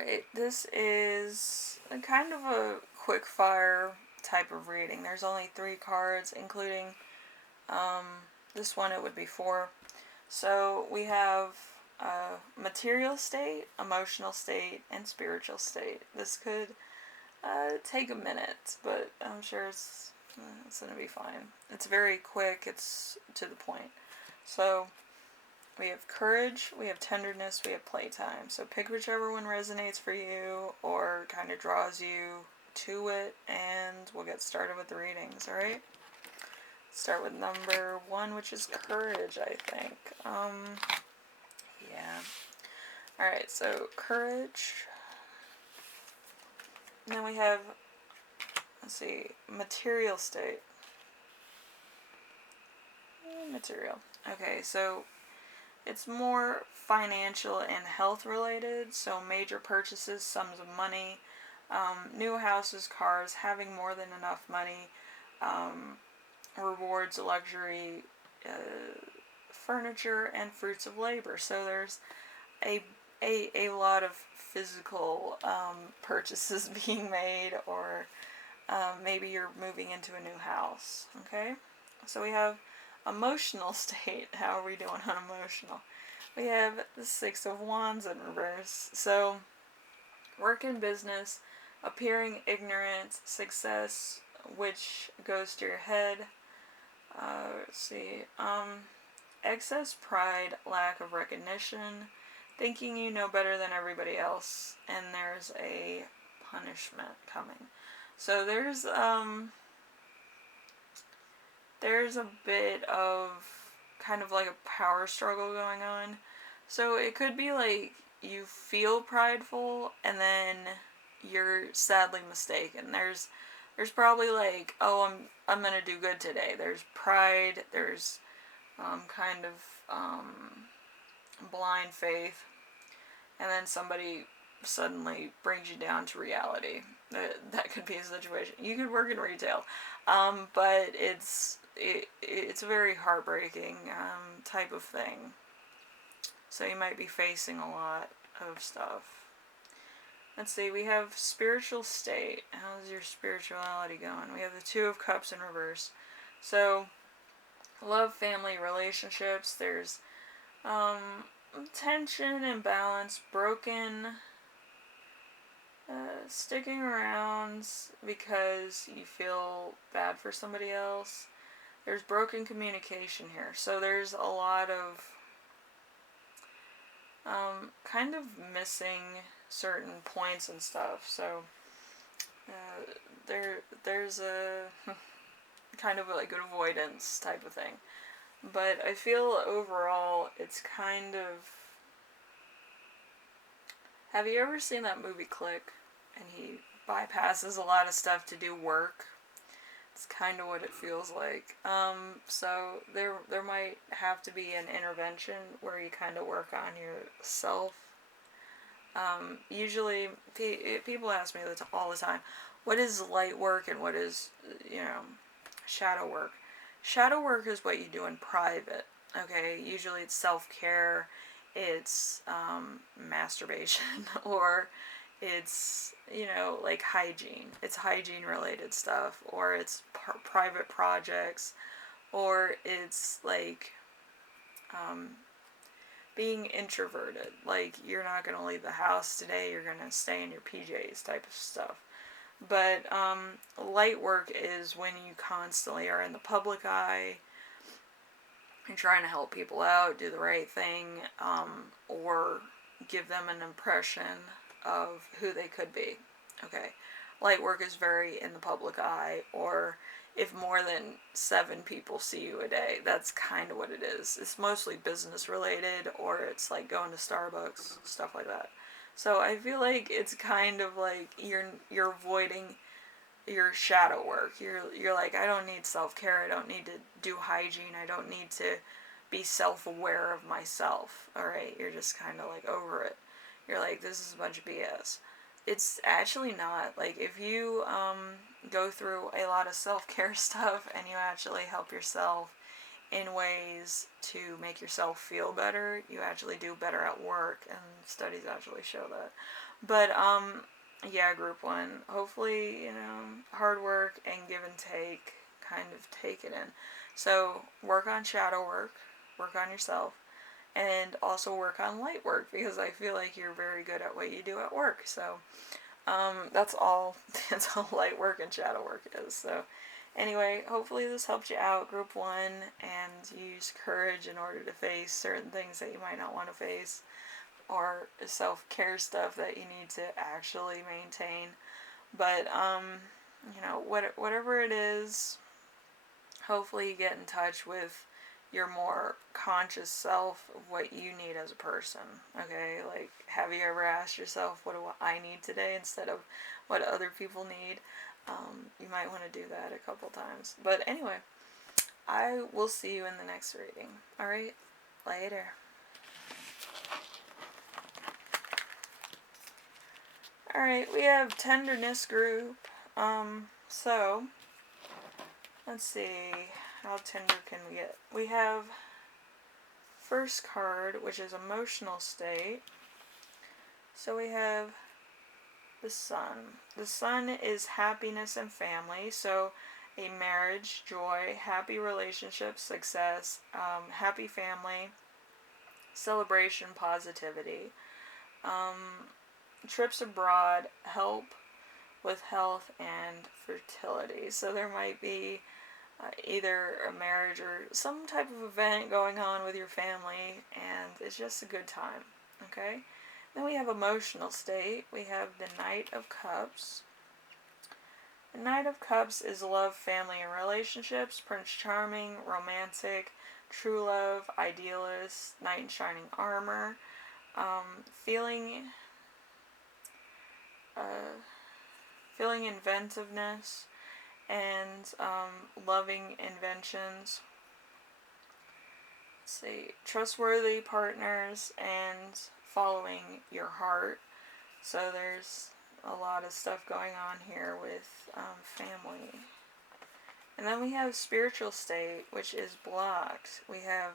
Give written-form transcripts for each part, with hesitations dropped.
Alright, this is a kind of a quick fire type of reading. There's only 3 cards, including um, this one, it would be 4. So we have material state, emotional state, and spiritual state. This could take a minute, but I'm sure it's going to be fine. It's very quick, it's to the point. So we have courage, we have tenderness, we have playtime. So pick whichever one resonates for you or kind of draws you to it, and we'll get started with the readings, alright? Start with number 1, which is courage, I think. Yeah. Alright, so courage. And then we have, let's see, material state. Material. Okay, so it's more financial and health related, so major purchases, sums of money, new houses, cars, having more than enough money, rewards, luxury, furniture, and fruits of labor. So there's a lot of physical purchases being made, or maybe you're moving into a new house. Okay, so we have emotional state. How are we doing on emotional? We have the 6 of Wands in reverse. So work in business, appearing ignorant, success, which goes to your head. Let's see. Excess pride, lack of recognition, thinking you know better than everybody else, and there's a punishment coming. So there's a bit of kind of like a power struggle going on. So it could be like you feel prideful and then you're sadly mistaken. There's probably like, oh, I'm gonna do good today. There's pride. There's kind of blind faith, and then somebody suddenly brings you down to reality. That could be a situation. You could work in retail, but it's a very heartbreaking type of thing. So you might be facing a lot of stuff. Let's see, we have spiritual state. How's your spirituality going? We have the 2 of Cups in reverse. So love, family, relationships. There's tension, imbalance, broken, sticking around because you feel bad for somebody else. There's broken communication here. So there's a lot of kind of missing certain points and stuff. So there's a kind of like an avoidance type of thing. But I feel overall it's kind of... Have you ever seen that movie Click? And he bypasses a lot of stuff to do work. It's kind of what it feels like. So there might have to be an intervention where you kind of work on yourself. Usually, people ask me all the time, what is light work and what is, shadow work? Shadow work is what you do in private, okay? Usually it's self-care, it's masturbation, or it's, like hygiene. It's hygiene-related stuff, or it's private projects, or it's like being introverted. Like, you're not going to leave the house today, you're going to stay in your PJs type of stuff. But light work is when you constantly are in the public eye, you're trying to help people out, do the right thing, or give them an impression of who they could be. Okay, light work is very in the public eye, or if more than 7 people see you a day, that's kind of what it is. It's mostly business related, or it's like going to Starbucks, stuff like that. So I feel like it's kind of like you're avoiding your shadow work. You're like, I don't need self-care, I don't need to do hygiene, I don't need to be self-aware of myself. Alright, you're just kind of like over it. You're like, this is a bunch of BS. It's actually not. Like, if you go through a lot of self-care stuff and you actually help yourself in ways to make yourself feel better, you actually do better at work, and studies actually show that. But, yeah, group one. Hopefully, hard work and give and take, kind of take it in. So, work on shadow work on yourself, and also work on light work because I feel like you're very good at what you do at work. So, that's all. That's all light work and shadow work is. So, anyway, hopefully this helped you out, group one, and use courage in order to face certain things that you might not want to face, or self-care stuff that you need to actually maintain. But whatever it is, hopefully you get in touch with your more conscious self of what you need as a person. Okay, like, have you ever asked yourself, what do I need today, instead of what other people need? You might want to do that a couple times. But anyway, I will see you in the next reading. Alright, later. Alright, we have Tenderness group. So, let's see, how tender can we get? We have first card, which is emotional state. So we have the Sun. The Sun is happiness and family. So a marriage, joy, happy relationship, success, happy family, celebration, positivity. Trips abroad, help with health and fertility. So there might be either a marriage or some type of event going on with your family, and it's just a good time. Okay? Then we have emotional state. We have the Knight of Cups. The Knight of Cups is love, family, and relationships. Prince Charming, romantic, true love, idealist, knight in shining armor. Feeling inventiveness and loving inventions. Let's see, trustworthy partners and following your heart. So there's a lot of stuff going on here with family. And then we have spiritual state, which is blocked. We have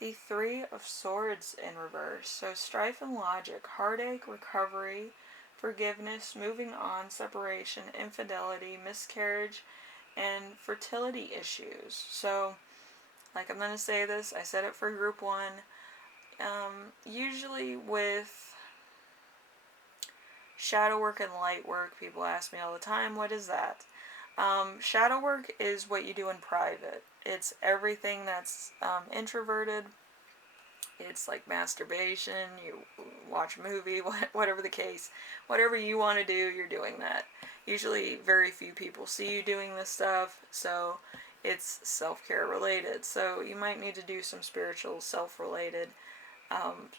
the Three of Swords in reverse. So strife and logic, heartache, recovery, forgiveness, moving on, separation, infidelity, miscarriage, and fertility issues. So, like, I'm going to say this, I said it for group one. Usually with shadow work and light work, people ask me all the time, what is that? Shadow work is what you do in private. It's everything that's introverted. It's like masturbation, you watch a movie, whatever the case. Whatever you want to do, you're doing that. Usually very few people see you doing this stuff, so it's self-care related. So you might need to do some spiritual, self-related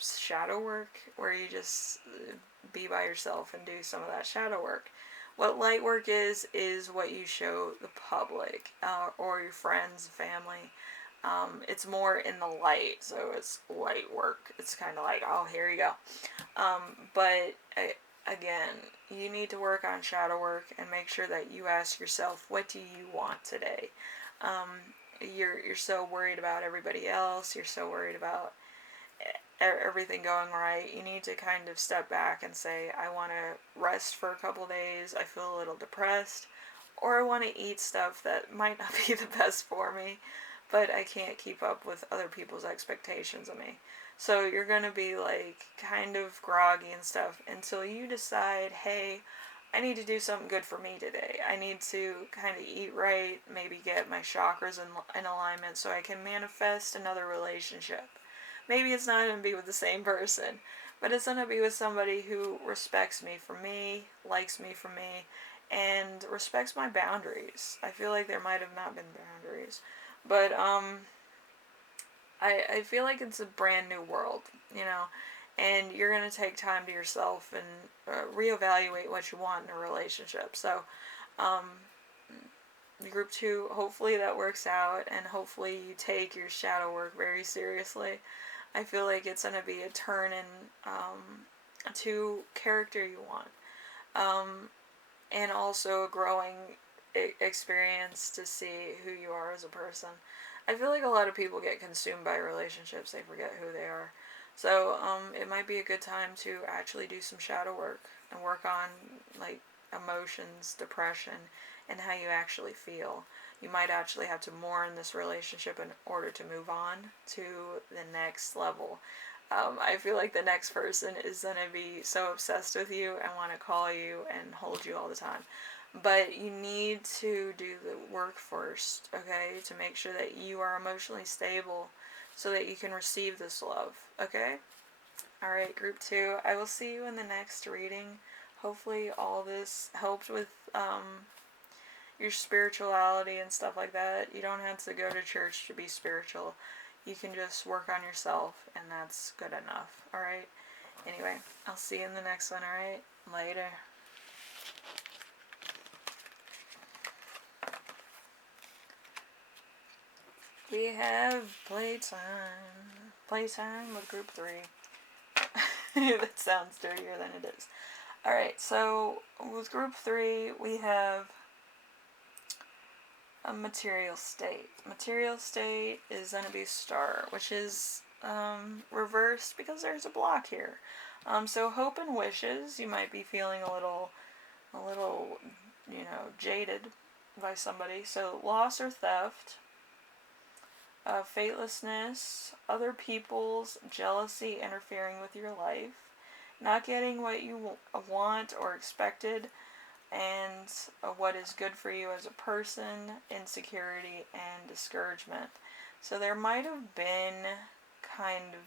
shadow work where you just be by yourself and do some of that shadow work. What light work is what you show the public or your friends, family. It's more in the light, so it's light work. It's kind of like, oh, here you go. But again, you need to work on shadow work and make sure that you ask yourself, what do you want today? You're so worried about everybody else. You're so worried about everything going right. You need to kind of step back and say, I want to rest for a couple days. I feel a little depressed, or I want to eat stuff that might not be the best for me, but I can't keep up with other people's expectations of me. So you're going to be like kind of groggy and stuff until you decide, hey, I need to do something good for me today. I need to kind of eat right, maybe get my chakras in alignment so I can manifest another relationship. Maybe it's not going to be with the same person, but it's going to be with somebody who respects me for me, likes me for me, and respects my boundaries. I feel like there might have not been boundaries. But I feel like it's a brand new world, and you're going to take time to yourself and reevaluate what you want in a relationship. So, group 2, hopefully that works out, and hopefully you take your shadow work very seriously. I feel like it's going to be a turn in to character you want, and also a growing experience to see who you are as a person. I feel like a lot of people get consumed by relationships. They forget who they are. So it might be a good time to actually do some shadow work and work on like emotions, depression, and how you actually feel. You might actually have to mourn this relationship in order to move on to the next level. I feel like the next person is going to be so obsessed with you and want to call you and hold you all the time. But you need to do the work first, okay, to make sure that you are emotionally stable so that you can receive this love, okay? Alright, group 2, I will see you in the next reading. Hopefully all this helped with your spirituality and stuff like that. You don't have to go to church to be spiritual. You can just work on yourself, and that's good enough, alright? Anyway, I'll see you in the next one, alright? Later. We have Playtime. Playtime with group 3. That sounds dirtier than it is. Alright, so with group 3, we have a material state. Material state is going to be star, which is reversed because there's a block here. So hope and wishes, you might be feeling a little, jaded by somebody. So loss or theft, fatelessness, other people's jealousy interfering with your life, not getting what you want or expected, and what is good for you as a person, insecurity, and discouragement. So there might have been kind of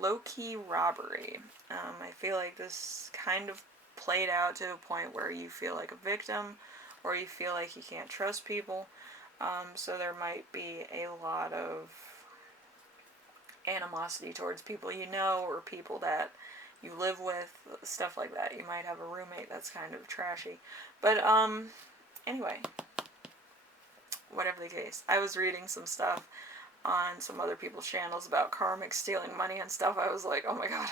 low-key robbery. I feel like this kind of played out to a point where you feel like a victim, or you feel like you can't trust people. So there might be a lot of animosity towards people you know, or people that you live with, stuff like that. You might have a roommate that's kind of trashy. But, anyway, whatever the case. I was reading some stuff on some other people's channels about karmic stealing money and stuff. I was like, oh my god,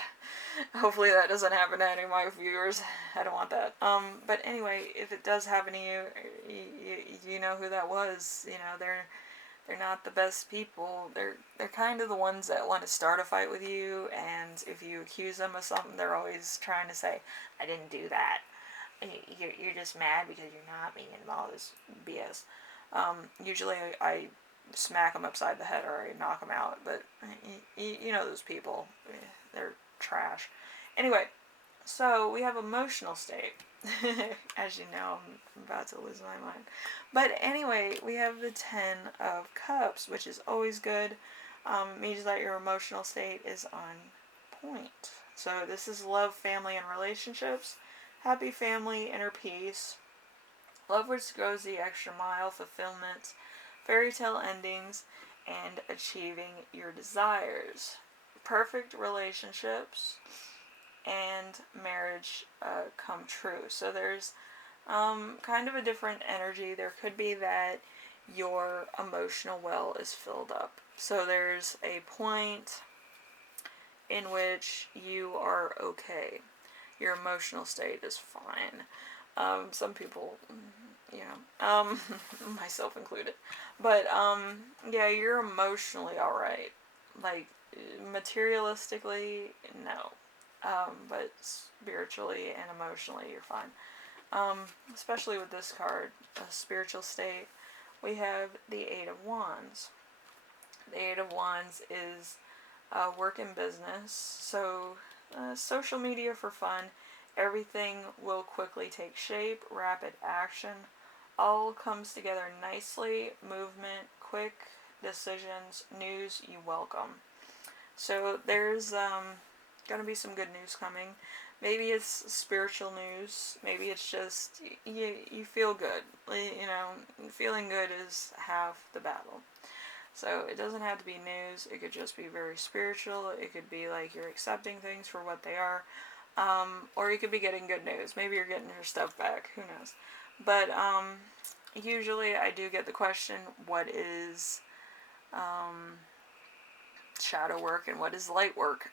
hopefully that doesn't happen to any of my viewers. I don't want that. But anyway, if it does happen to you, you know who that was. You know, they're not the best people. They're kind of the ones that want to start a fight with you, and if you accuse them of something, they're always trying to say, I didn't do that. You're just mad because you're not me, and all this BS. Usually I smack them upside the head or I knock them out, but you know those people. They're trash. Anyway, so we have emotional state. As you know, I'm about to lose my mind. But anyway, we have the 10 of Cups, which is always good. Means that your emotional state is on point. So this is love, family, and relationships. Happy family, inner peace. Love which goes the extra mile, fulfillment, fairy tale endings, and achieving your desires. Perfect relationships and marriage come true. So there's kind of a different energy. There could be that your emotional well is filled up. So there's a point in which you are okay. Your emotional state is fine. Some people, myself included. But, yeah, you're emotionally alright. Like, materialistically, no. But spiritually and emotionally, you're fine. Especially with this card, a spiritual state, we have the Eight of Wands. The Eight of Wands is work and business, so social media for fun. Everything will quickly take shape, rapid action, all comes together nicely, movement, quick decisions, news you welcome. So there's going to be some good news coming. Maybe it's spiritual news. Maybe it's just you feel good. Feeling good is half the battle. So it doesn't have to be news. It could just be very spiritual. It could be like you're accepting things for what they are. Or you could be getting good news. Maybe you're getting your stuff back. Who knows? But usually I do get the question, what is shadow work and what is light work?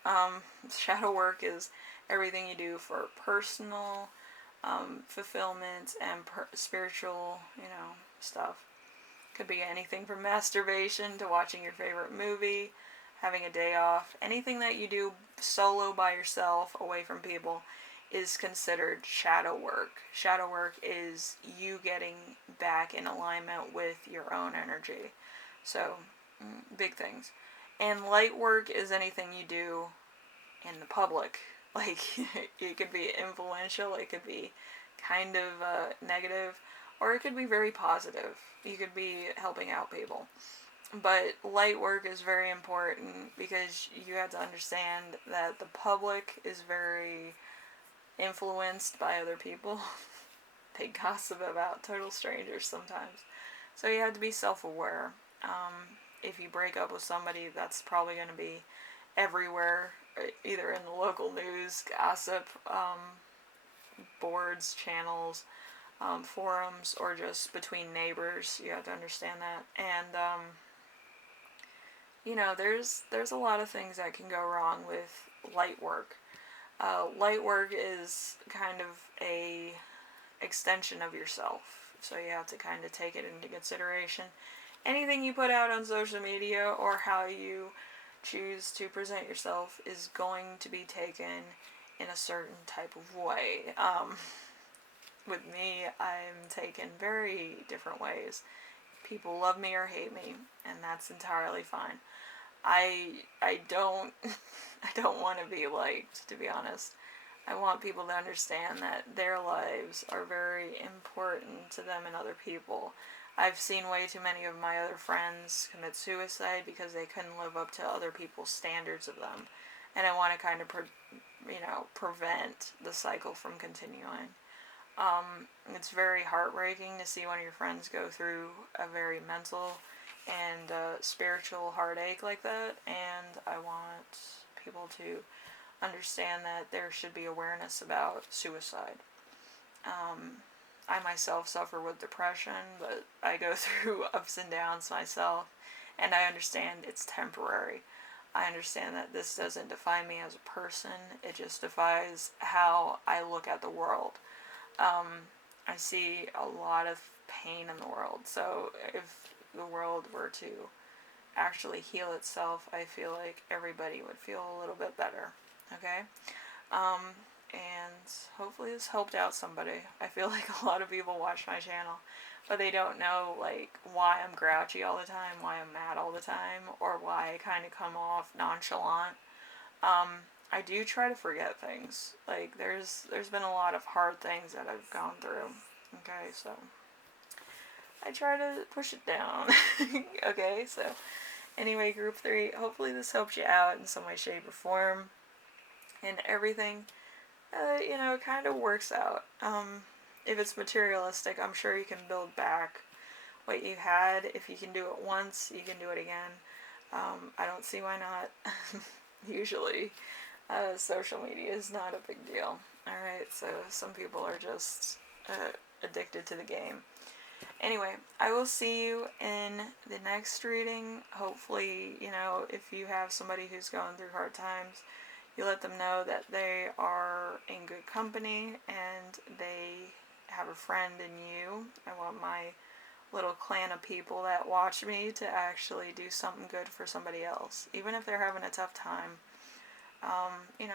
Shadow work is everything you do for personal fulfillment and spiritual, stuff. Could be anything from masturbation to watching your favorite movie, having a day off, anything that you do solo by yourself, away from people, is considered shadow work. Shadow work is you getting back in alignment with your own energy. So, big things. And light work is anything you do in the public. Like, it could be influential, it could be kind of negative, or it could be very positive. You could be helping out people. But light work is very important because you have to understand that the public is very influenced by other people. They gossip about total strangers sometimes. So you have to be self-aware. If you break up with somebody, that's probably going to be everywhere, either in the local news, gossip, boards, channels, forums, or just between neighbors. You have to understand that. And, there's a lot of things that can go wrong with light work. Light work is kind of a extension of yourself, so you have to kind of take it into consideration. Anything you put out on social media or how you choose to present yourself is going to be taken in a certain type of way. With me, I'm taken very different ways. People love me or hate me, and that's entirely fine. I don't I don't want to be liked, to be honest. I want people to understand that their lives are very important to them and other people. I've seen way too many of my other friends commit suicide because they couldn't live up to other people's standards of them. And I want to kind of prevent the cycle from continuing. It's very heartbreaking to see one of your friends go through a very mental and spiritual heartache like that, and I want people to understand that there should be awareness about suicide. I myself suffer with depression, but I go through ups and downs myself, and I understand it's temporary. I understand that this doesn't define me as a person, it just defines how I look at the world. I see a lot of pain in the world, so if the world were to actually heal itself, I feel like everybody would feel a little bit better. Okay? And hopefully this helped out somebody. I feel like a lot of people watch my channel, but they don't know, like, why I'm grouchy all the time, why I'm mad all the time, or why I kind of come off nonchalant. I do try to forget things. Like, there's been a lot of hard things that I've gone through. Okay, so I try to push it down. Okay, so anyway, group 3, hopefully this helps you out in some way, shape, or form. And everything, kind of works out. If it's materialistic, I'm sure you can build back what you had. If you can do it once, you can do it again. I don't see why not. Usually, social media is not a big deal. Alright, so some people are just addicted to the game. Anyway, I will see you in the next reading. Hopefully, if you have somebody who's going through hard times, you let them know that they are in good company and they have a friend in you. I want my little clan of people that watch me to actually do something good for somebody else. Even if they're having a tough time,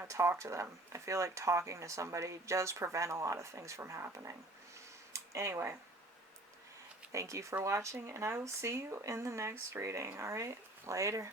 talk to them. I feel like talking to somebody does prevent a lot of things from happening. Anyway, thank you for watching, and I will see you in the next reading. Alright? Later.